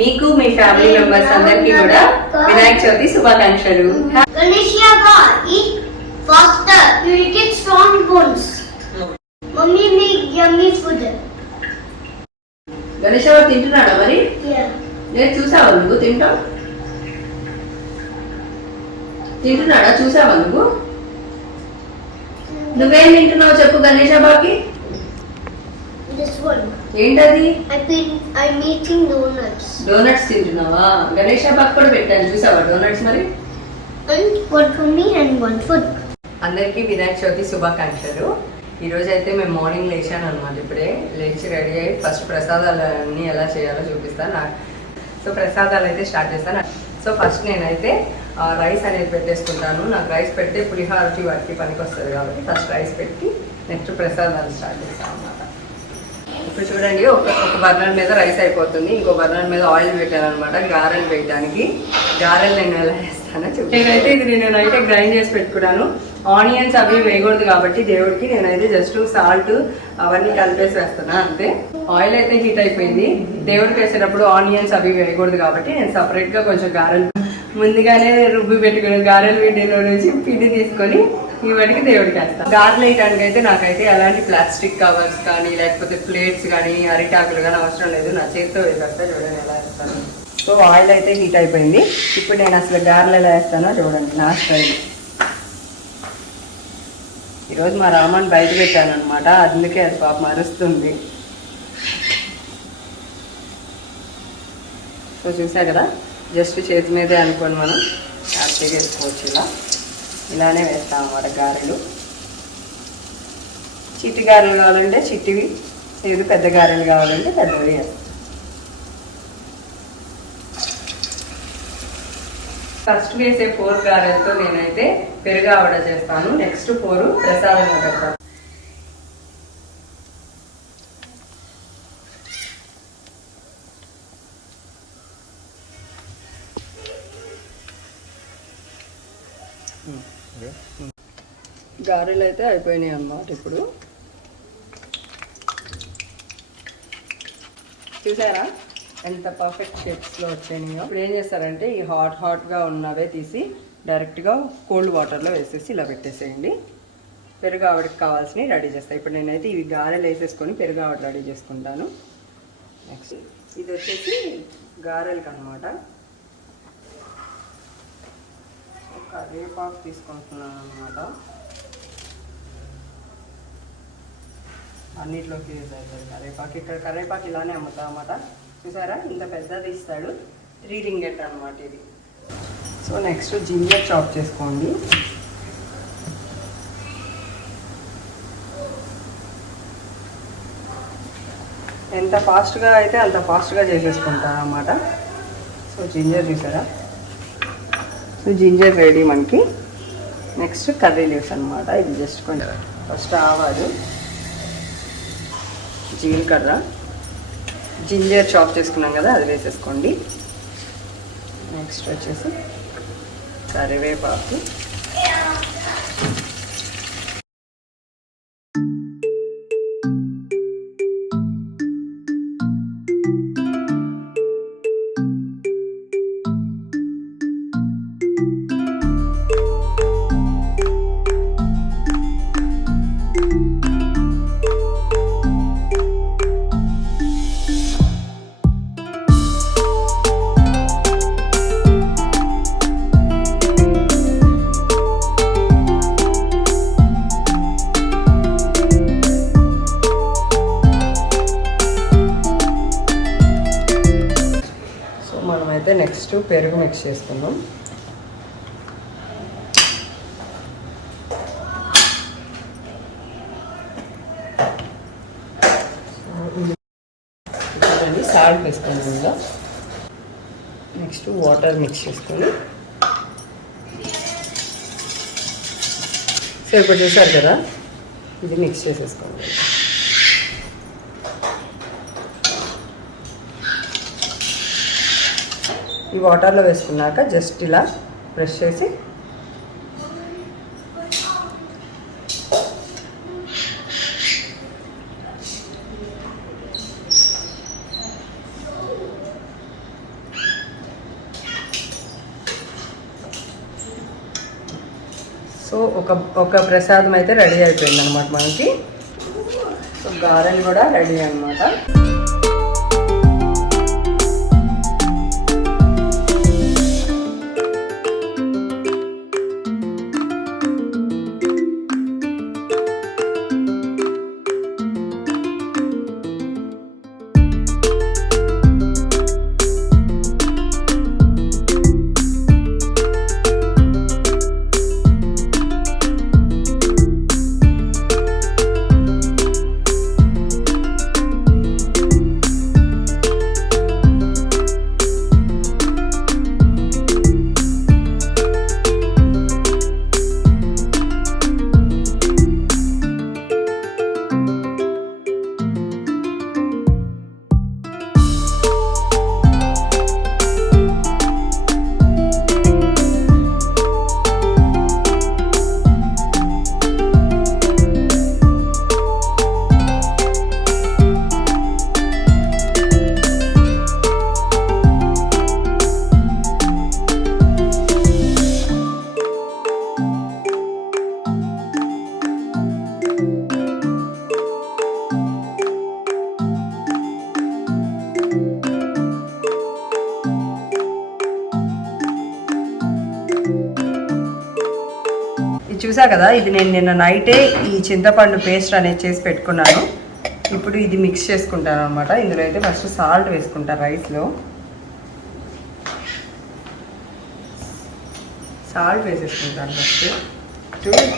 మీకు మీ family members అందరికీ కూడా వినాయక చవితి శుభాకాంక్షలు. Faster, you will get strong bones. Mummy make yummy food. Ganesh తింటున్నాడా మరి? నేను చూసావా నువ్వు తింటావు? తింటున్నాడా చూసావా నువ్వు? నువ్వేం తింటున్నావు చెప్పు గణేష్ బాకి? This one. ఏంటది? I'm eating donuts. డోనట్స్ తింటున్నావా? గణేష్ బాకి కూడా పెట్టాను చూసావా డోనట్స్ మరి? And one for me and one for. అందరికీ వినాయక చవితి శుభాకాంక్షలు. ఈరోజు అయితే మేము మార్నింగ్ లేచాను అనమాట. ఇప్పుడే లేచి రెడీ అయ్యి ఫస్ట్ ప్రసాదాలు అన్నీ ఎలా చేయాలో చూపిస్తాను. సో ప్రసాదాలు అయితే స్టార్ట్ చేస్తాను. సో ఫస్ట్ నేనైతే రైస్ అనేది పెట్టేసుకుంటాను. నాకు రైస్ పెడితే పులిహారకి వాటికి పనికి వస్తుంది కాబట్టి ఫస్ట్ రైస్ పెట్టి నెక్స్ట్ ప్రసాదాలు స్టార్ట్ చేస్తాను అనమాట. ఇప్పుడు చూడండి ఒక బర్నర్ మీద రైస్ అయిపోతుంది, ఇంకో బర్నర్ మీద ఆయిల్ పెట్టాను అనమాట గారెలు వేయడానికి. గారెలు నేను ఎలా వేస్తానో నేనైతే ఇది నేను నైట్ గ్రైండ్ చేసి పెట్టుకున్నాను. ఆనియన్స్ అవి వేయకూడదు కాబట్టి దేవుడికి నేనైతే జస్ట్ సాల్ట్ అవన్నీ కలిపేసి వేస్తాను అంతే. ఆయిల్ అయితే హీట్ అయిపోయింది. దేవుడికి వేసేటప్పుడు ఆనియన్స్ అవి వేయకూడదు కాబట్టి నేను సపరేట్గా కొంచెం గారెలు ముందుగానే రుబ్బి పెట్టుకుని గారెలు వీటిలో నుంచి పిండి తీసుకొని ఇవాటికి దేవుడికి వేస్తాను. గారెలు వేయడానికి అయితే నాకైతే ఎలాంటి ప్లాస్టిక్ కవర్స్ కానీ లేకపోతే ప్లేట్స్ కానీ అరిటాకులు కానీ అవసరం లేదు. నా చేతితో వేసేస్తా. చూడండి ఎలా వేస్తాను. సో ఆయిల్ అయితే హీట్ అయిపోయింది. ఇప్పుడు నేను అసలు గారెలు ఎలా వేస్తానో చూడండి నా స్టైల్. ఈరోజు మా రామాన్ని బయట పెట్టాను అనమాట, అందుకే అది పాప మరుస్తుంది. సో చూసా కదా, జస్ట్ చేతి మీదే అనుకోని మనం హ్యాపీగా వేసుకోవచ్చు. ఇలానే వేస్తాం అన్నమాట గారెలు. చిట్టి గారెలు కావాలంటే చిట్టివి, లేదు పెద్ద గారెలు కావాలంటే పెద్దవి వేస్తాం. ఫస్ట్ వేసే 4 గారెలతో నేనైతే పెరుగు ఆవడ చేస్తాను. నెక్స్ట్ 4 ప్రసాదంగా పెడతాను. గారెలు అయితే అయిపోయినాయి అన్నమాట. ఇప్పుడు చూసారా ఎంత పర్ఫెక్ట్ షేప్స్లో వచ్చాయో. ఇప్పుడు ఏం చేస్తారంటే ఈ హాట్గా ఉన్నవే తీసి డైరెక్ట్గా కోల్డ్ వాటర్లో వేసేసి ఇలా పెట్టేసేయండి. పెరుగు ఆవిడకి కావాల్సినవి రెడీ చేస్తాను. ఇప్పుడు నేనైతే ఇవి గారెలు వేసేసుకొని పెరుగు ఆవిడ రెడీ చేసుకుంటాను. నెక్స్ట్ ఇది వచ్చేసి గారెలకు అనమాట. కరివేపాకు తీసుకుంటున్నాను అనమాట. అన్నిట్లోకి యూజ్ అవుతుంది కరివేపాకు. ఇక్కడ కరివేపాకు ఇలానే అమ్ముతాం అన్నమాట. చూసారా ఇంత పెద్దది ఇస్తాడు. 3 రింగెట్ అనమాట ఇది. సో నెక్స్ట్ జింజర్ చాప్ చేసుకోండి. ఎంత ఫాస్ట్గా అయితే అంత ఫాస్ట్గా చేసేసుకుంటాను అన్నమాట. సో జింజర్ చూసారా. సో జింజర్ రెడీ మనకి. నెక్స్ట్ కర్రీ లీవ్స్ అనమాట. ఇది జస్ట్ కొంచెం ఫస్ట్ ఆవాలు, జీలకర్ర, జింజర్ చాప్ చేసుకున్నాం కదా అది వేసేసుకోండి. నెక్స్ట్ వచ్చేసి కరివేపాకు, నెక్స్ట్ పెరుగు మిక్స్ చేసుకుందాం. సాల్ట్ వేసుకోండి ఇంకా. నెక్స్ట్ వాటర్ మిక్స్ చేసుకొని. సో ఇప్పుడు చూసారు కదా, ఇది మిక్స్ చేసేసుకోండి. ఈ వాటర్లో వేసుకున్నాక జస్ట్ ఇలా ప్రెస్ చేసి సో ఒక ప్రసాదం అయితే రెడీ అయిపోయింది అనమాట మనకి. సో గారెలు కూడా రెడీ అనమాట. చూసా కదా, ఇది నేను నిన్న నైటే ఈ చింతపండు పేస్ట్ అనేది చేసి పెట్టుకున్నాను. ఇప్పుడు ఇది మిక్స్ చేసుకుంటాను అనమాట. ఇందులో అయితే ఫస్ట్ సాల్ట్ వేసుకుంటాను. రైస్లో సాల్ట్ వేసేసుకుంటాను. ఫస్ట్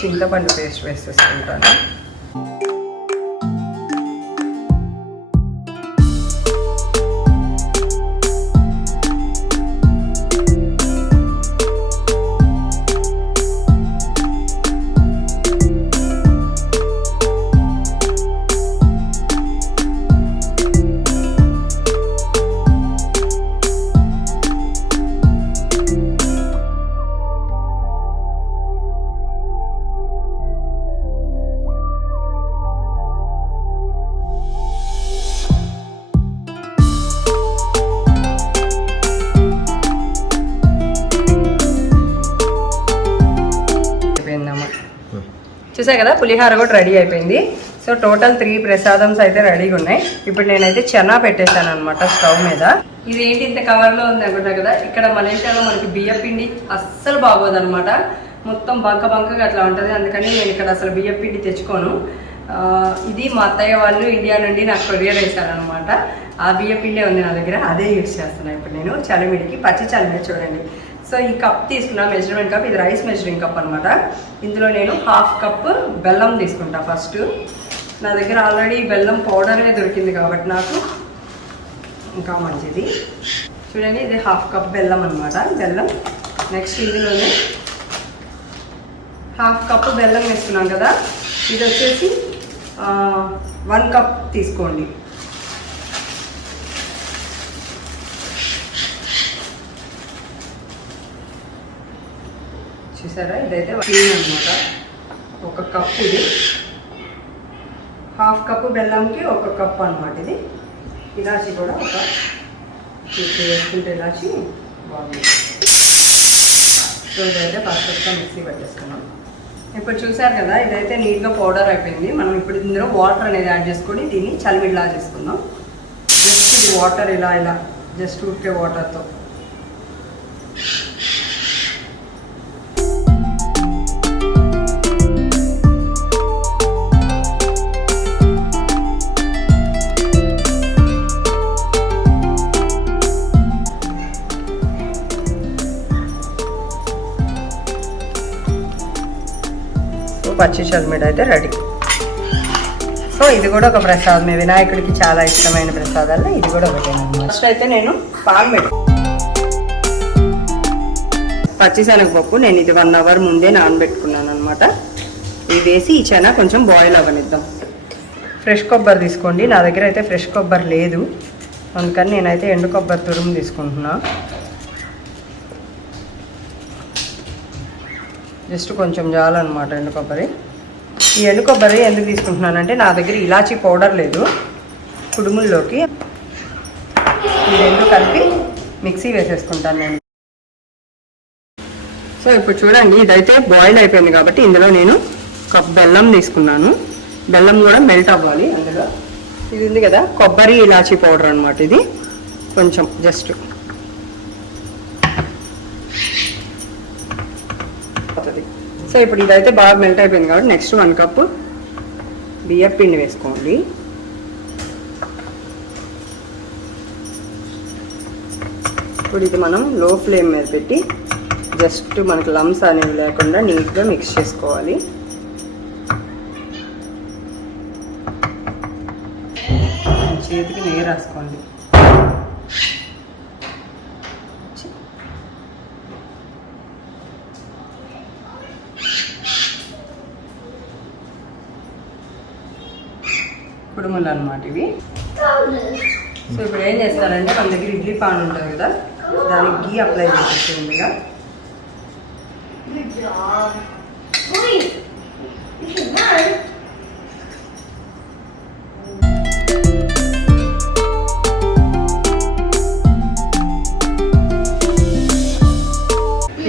చింతపండు పేస్ట్ వేసేసుకుంటాను. చూసా కదా, పులిహార కూడా రెడీ అయిపోయింది. సో టోటల్ 3 ప్రసాదమ్స్ అయితే రెడీగా ఉన్నాయి. ఇప్పుడు నేనైతే చెన్నా పెట్టేశాను అనమాట స్టవ్ మీద. ఇది ఏంటి ఇంత కవర్లో ఉంది అనుకుంటా కదా, ఇక్కడ మలేషియాలో మనకి బియ్య పిండి అస్సలు బాగోదు అనమాట. మొత్తం బంకగా అట్లా ఉంటుంది. అందుకని నేను ఇక్కడ అసలు బియ్య పిండి తెచ్చుకోను. ఇది మా అత్తయ్య వాళ్ళు ఇండియా నుండి నాకు కొరియర్ వేశారనమాట. ఆ బియ్య పిండే ఉంది నా దగ్గర, అదే యూజ్ చేస్తున్నాను ఇప్పుడు నేను చలిమిడికి. పచ్చి చలిమిడి చూడండి. సో ఈ కప్ తీసుకున్నా, మెజర్మెంట్ కప్. ఇది రైస్ మెజరింగ్ కప్ అనమాట. ఇందులో నేను 1/2 కప్ బెల్లం తీసుకుంటా ఫస్ట్. నా దగ్గర ఆల్రెడీ బెల్లం పౌడరే దొరికింది కాబట్టి నాకు ఇంకా మంచిది. చూడండి, ఇది 1/2 కప్ బెల్లం అనమాట. బెల్లం నెక్స్ట్ ఇందులోనే 1/2 కప్ బెల్లం వేసుకున్నాం కదా, ఇది వచ్చేసి 1 కప్ తీసుకోండి. చూసారా, ఇదైతే క్లీన్ అనమాట. 1 కప్ ఇది. 1/2 కప్ బెల్లంకి 1 కప్ అనమాట ఇది. ఇలాచి కూడా ఒక 2 వేసుకుంటే ఇలాచి బాగుంది. సో ఇదైతే ఫస్ట్ మిక్సీ పట్టేసుకున్నాం. ఇప్పుడు చూసారు కదా, ఇదైతే నీట్గా పౌడర్ అయిపోయింది. మనం ఇప్పుడు ఇందులో వాటర్ అనేది యాడ్ చేసుకొని దీన్ని చలిమిడిలా చేసుకుందాం. జస్ట్ ఈ వాటర్ ఇలా జస్ట్ ఊరికే వాటర్తో పచ్చి చలిమిడి అయితే రెడీ. సో ఇది కూడా ఒక ప్రసాదమే, వినాయకుడికి చాలా ఇష్టమైన ప్రసాదాల్లో ఇది కూడా ఒకటే. ఫస్ట్ అయితే నేను పాలు పెట్టు పచ్చిశనగపప్పు నేను ఇది 1 అవర్ ముందే నానబెట్టుకున్నాను అనమాట. ఇది వేసి ఈ చెన కొంచెం బాయిల్ అవ్వనిద్దాం. ఫ్రెష్ కొబ్బరి తీసుకోండి. నా దగ్గర అయితే ఫ్రెష్ కొబ్బరి లేదు, అందుకని నేనైతే ఎండు కొబ్బరి తురుము తీసుకుంటున్నా. జస్ట్ కొంచెం చాలన్నమాట ఎండు కొబ్బరి. ఈ ఎండు కొబ్బరి ఎందుకు తీసుకుంటున్నానంటే నా దగ్గర ఇలాచీ పౌడర్ లేదు. కుడుముల్లోకి ఈ రెండు కలిపి మిక్సీ వేసేసుకుంటాను నేను. సో ఇప్పుడు చూడండి, ఇదైతే బాయిల్ అయిపోయింది కాబట్టి ఇందులో నేను కప్ బెల్లం తీసుకున్నాను. బెల్లం కూడా మెల్ట్ అవ్వాలి. అందులో ఇది ఉంది కదా కొబ్బరి ఇలాచీ పౌడర్ అనమాట. ఇది కొంచెం జస్ట్ అవుతుంది. సో ఇప్పుడు ఇదైతే బాగా మెల్ట్ అయిపోయింది కాబట్టి నెక్స్ట్ 1 కప్ బియ్యం పిండి వేసుకోండి. ఇప్పుడు ఇది మనం లో ఫ్లేమ్ మీద పెట్టి జస్ట్ మనకు లమ్స్ అనేవి లేకుండా నీట్గా మిక్స్ చేసుకోవాలి. చేతికి నెయ్యి రాసుకోండి. కుడుములు అన్నమాట ఇవి. సో ఇప్పుడు ఏం చేస్తారంటే మన దగ్గర ఇడ్లీ పాన్ ఉంటుంది కదా, దానికి గీ అప్లై చేసేసింది కదా.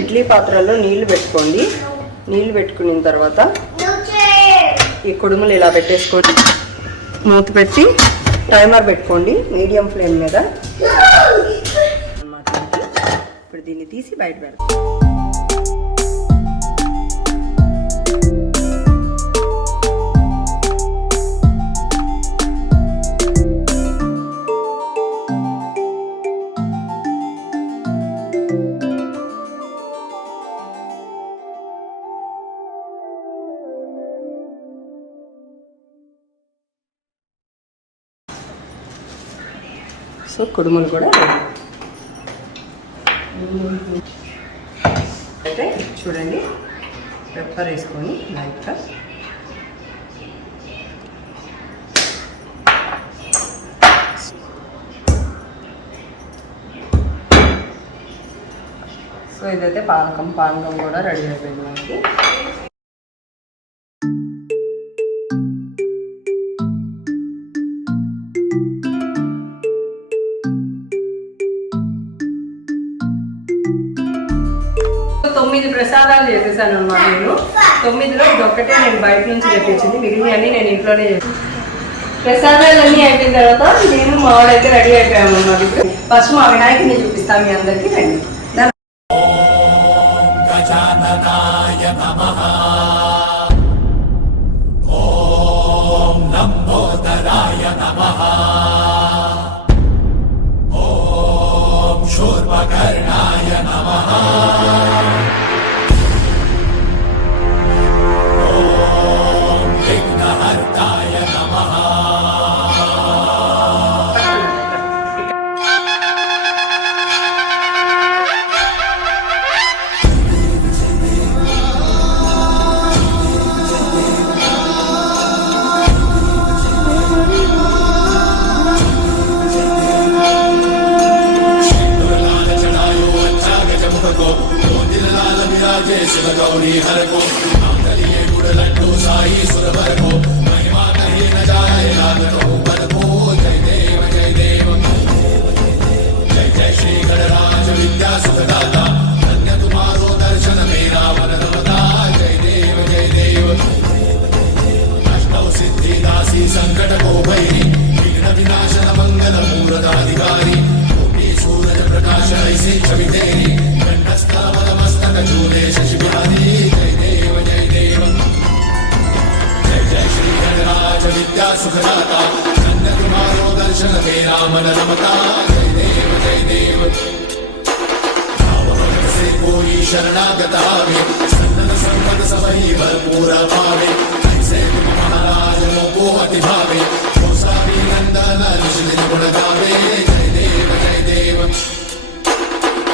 ఇడ్లీ పాత్రలో నీళ్లు పెట్టుకోండి. నీళ్లు పెట్టుకున్న తర్వాత ఈ కుడుములు ఇలా పెట్టేసుకొని మూత పెట్టి టైమర్ పెట్టుకోండి మీడియం ఫ్లేమ్ మీద. ఇప్పుడు దీన్ని తీసి బయట పెడతాం. సో కుడుములు కూడా అయితే చూడండి, పెప్పర్ వేసుకొని లైట్గా సో ఇదైతే పానకం కూడా రెడీ అయిపోయింది మనకి. ప్రసాదాలు చేసేసాను అన్నమాట. నేను 9లో ఇదొక్కటే నేను బయట నుంచి తెప్పించింది, మిగిలినవన్నీ నేను ఇంట్లోనే చేసాను. ప్రసాదాలన్నీ అయిపోయిన తర్వాత నేను మావాడైతే రెడీ అయిపోయాము అన్నమాట. ఇప్పుడు ఫస్ట్ మా వినాయకుడిని చూపిస్తాను మీ అందరికీ. రండి. संकट को भैरी विघ्न विनाशन मंगल मूर्धाधिकारी सूरज प्रकाश ऐसे छवि तेरी कंठस्थल मस्तक झूले शशि बिहारी जय देव जय देव जय जय श्री गणराज विद्या सुखदाता धन्य तुम्हारो दर्शन तेरा मन रमता जय देव से कोई शरणागत आवे सन्नत संपद सबही भरपूर भावे ऐसे तुम महाराज मोको अति भावे गोसावी नंदन ऋषि गुण गावे जय देव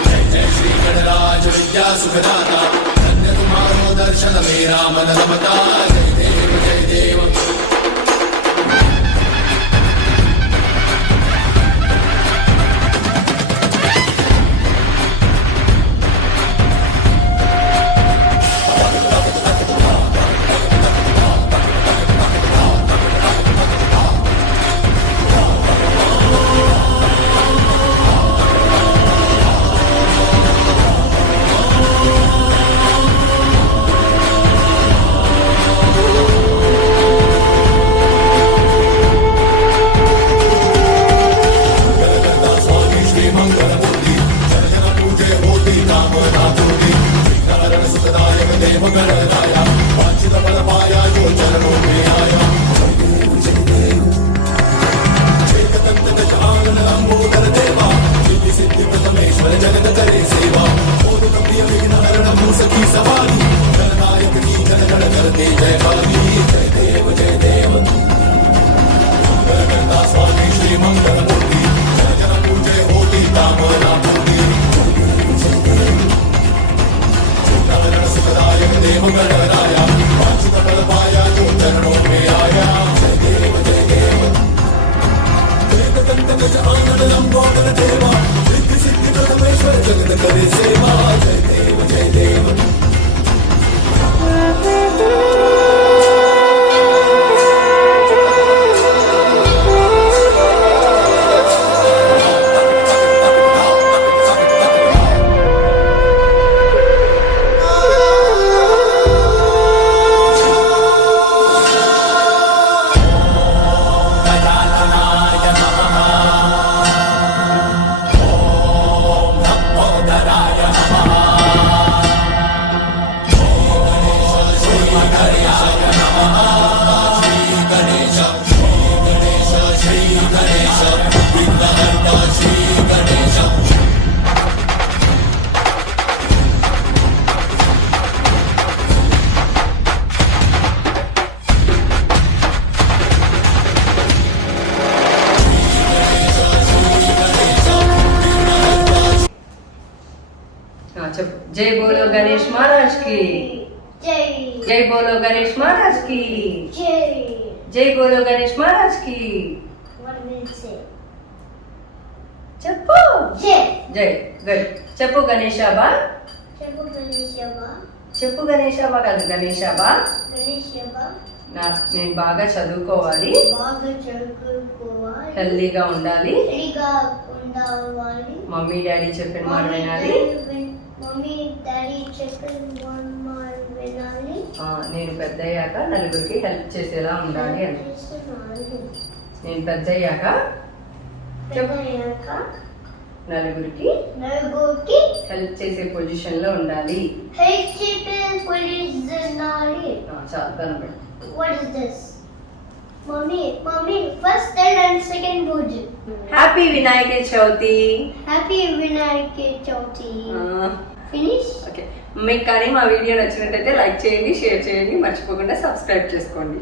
जय जय श्री गणराज विद्या सुखदाता धन्य तुम्हारो दर्शन मेरा मन रमता जय देव श्रीमङ्गलमूर्ति जन जन पूजे होती कामना पूर्ति विघ्नहरण सुखदायक देव गणराय वांछित फलपाया जो चरणों में आया चेतन गज आनन लंबोदर देवा सिद्धि सिद्धि प्रथमेश्वर जगत करे सेवा मोदक प्रिय विघ्नहरण मूसकी सवारी गणनायक की गण गण करते जयकाली जय देव करता स्वामी श्री मंगलमूर्ति जन जन पूजे होती कामना पूर्ति विघ्नहरण सुखदायक देव गणराय वांछित फल पाया जो चरणों में आया जय देव वेददंत गज आनन लंबोदर देवा सिद्धि सिद्धि प्रथमेश्वर जगत करे सेवा जय देव जय बोलो गणेश महाराज की जय जय बोलो गणेश महाराज की जय जय बोलो गणेश महाराज की What will it say? చెప్పు जय జై గుడ్ చెప్పు గణేశాబా చెప్పు గణేశబా చెప్పు గణేశాబా కాదు గణేశాబా గణేశబా నేను బాగా చదువుకోవాలి బాగా చదువుకోవాలి హెల్దీగా ఉండాలి హెల్దీగా ఉండాలి మమ్మీ డాడీ చెప్పిన మాట వినాలి మమ్మీ డాడీ చెప్పిన మాట వినాలి నేను పెద్దయ్యాక నలుగురికి హెల్ప్ చేసేలా ఉండాలి అని నేను పెద్దయ్యాక నలుగురికి హెల్ప్ చేసే పొజిషన్ లో ఉండాలి చాలు What is this? Mommy, first, third and second Pooja. Happy Vinayaka Chavithi Happy Vinayaka Chavithi. Finish? Okay మీకు కానీ మా వీడియో నచ్చినట్టయితే లైక్ చేయండి షేర్ చేయండి మర్చిపోకుండా సబ్స్క్రైబ్ చేసుకోండి